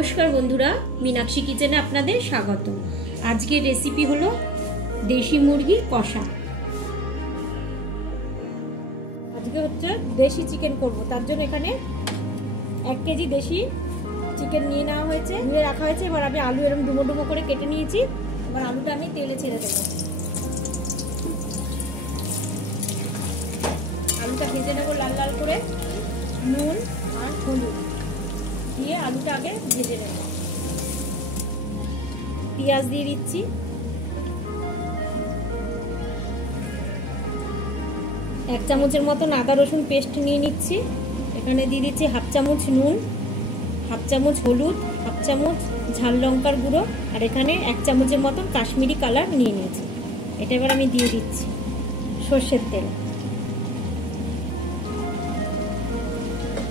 নমস্কার বন্ধুরা, मीनाक्षी किचेने आपनादेर स्वागत। आजकेर रेसिपि हलो देशी मुरगी कषा। आजके होच्छे देशी चिकेन करब, तार जोन्नो एखाने 1 केजी देशी चिकेन निये नेওয়া হয়েছে, ধুয়ে রাখা হয়েছে। এবার আমি আলু এরকম ডুমো ডুমো করে কেটে নিয়েছি। এবার আলুটা আমি তেলে ছেড়ে দেব। আলুটা ভেজে নেব লাল লাল করে, নুন আর হলুদ দিয়ে আলুটা আগে ভেজে নেব। পেঁয়াজ দিয়ে দিচ্ছি, 1 চামচের মতন আদা রসুন পেস্ট নিয়ে নিচ্ছি। এখানে দিয়ে দিচ্ছি 1/2 চামচ নুন, 1/2 চামচ হলুদ, 1/2 চামচ ঝাল লঙ্কার গুঁড়ো, আর এখানে 1 চামচের মতন কাশ্মীরি কালার নিয়ে নিয়েছি। এটা এবার আমি দিয়ে দিচ্ছি সরষের তেল।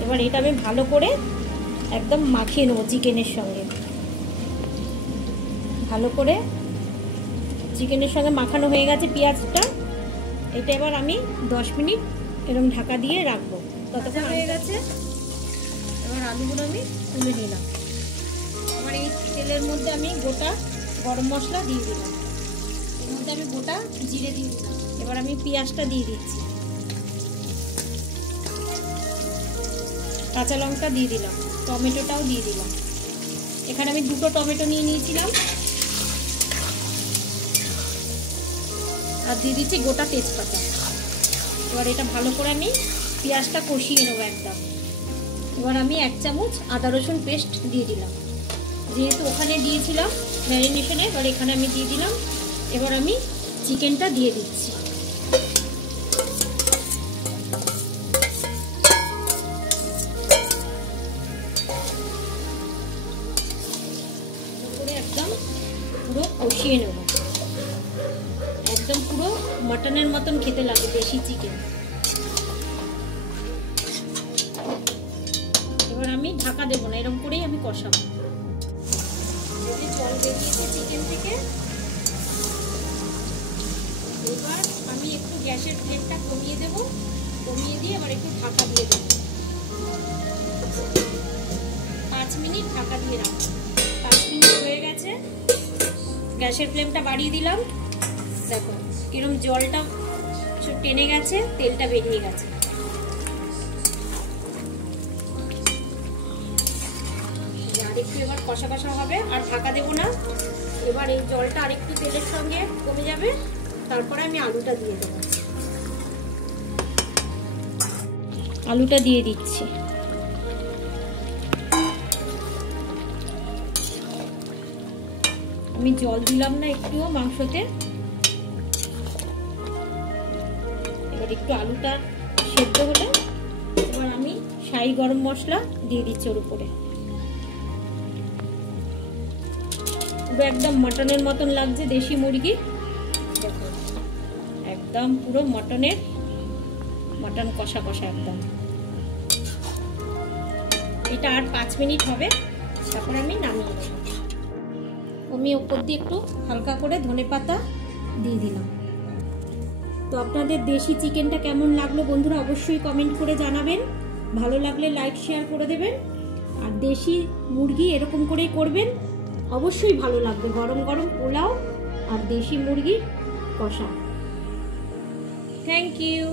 এবার এটা আমি ভালো করে একদম মাখিয়ে নেব চিকেনের সঙ্গে। ভালো করে চিকেনের সঙ্গে মাখানো হয়ে গেছে পেঁয়াজটা। এটা এবার আমি 10 মিনিট এরকম ঢাকা দিয়ে রাখবো, ততক্ষণ হয়ে গেছে। এবার আলুগুলো আমি তুলে নিলাম। এবার এই তেলের মধ্যে আমি গোটা গরম মশলা দিয়ে দিলাম, এর মধ্যে আমি গোটা জিরে দিয়ে দিলাম। এবার আমি পেঁয়াজটা দিয়ে দিচ্ছি, কাঁচা লঙ্কা দিয়ে দিলাম, টমেটোটাও দিয়ে দিলাম। এখানে আমি 2টো টমেটো নিয়ে নিয়েছিলাম, আর দিয়ে দিচ্ছি গোটা তেজপাতা। এবার এটা ভালো করে আমি পেঁয়াজটা কষিয়ে নেবো একদম। এবার আমি 1 চামচ আদা রসুন পেস্ট দিয়ে দিলাম, যেহেতু ওখানে দিয়েছিলাম ম্যারিনেশনে। এবার এখানে আমি দিয়ে দিলাম। এবার আমি চিকেনটা দিয়ে দিচ্ছি। একদম পুরো কষিয়ে নেব, একদম পুরো মাটনের মতন খেতে লাগে দেশি চিকেন। এবার আমি ঢাকা দেবো না, এরকম করেই আমি কষাবো। জল বেরিয়েছে চিকেন থেকে। এবার আমি একটু গ্যাসের ফ্লেমটা কমিয়ে দেব, কমিয়ে দিয়ে এবার একটু ঢাকা দিয়ে দেবো। 5 মিনিট ঢাকা দিয়ে রাখবো। 5 মিনিট হয়ে গেছে, গ্যাসের ফ্লেমটা বাড়িয়ে দিলাম। দেখো কিরকম জলটা টেনে গেছে, তেলটা বেরিয়ে গেছে। আরেকটু এবার কষা কষা হবে, আর ঢাকা দেবো না। এবার এই জলটা আরেকটু তেলের সঙ্গে কমে যাবে, তারপরে আমি আলুটা দিয়ে দেবো। আলুটা দিয়ে দিচ্ছি। আমি জল দিলাম না একটুও মাংসতে। এবার একটু আলুটা সেদ্ধ হলে এবার আমি শাহি গরম মশলা দিয়ে দিচ্ছি ওর উপরে। পুরো একদম মটনের মতন লাগছে দেশি মুরগি। দেখো একদম পুরো মটন কষা কষা একদম। এটা আর 5 মিনিট হবে, তারপরে আমি নামিয়ে দেবো। আমি উপর দিয়ে একটু হালকা করে ধনেপাতা দিয়ে দিলাম। তো আপনাদের দেশি চিকেনটা কেমন লাগলো বন্ধুরা অবশ্যই কমেন্ট করে জানাবেন। ভালো লাগলে লাইক শেয়ার করে দেবেন। আর দেশি মুরগি এরকম করেই করবেন, অবশ্যই ভালো লাগবে। গরম গরম পোলাও আর দেশি মুরগির কষা। Thank you.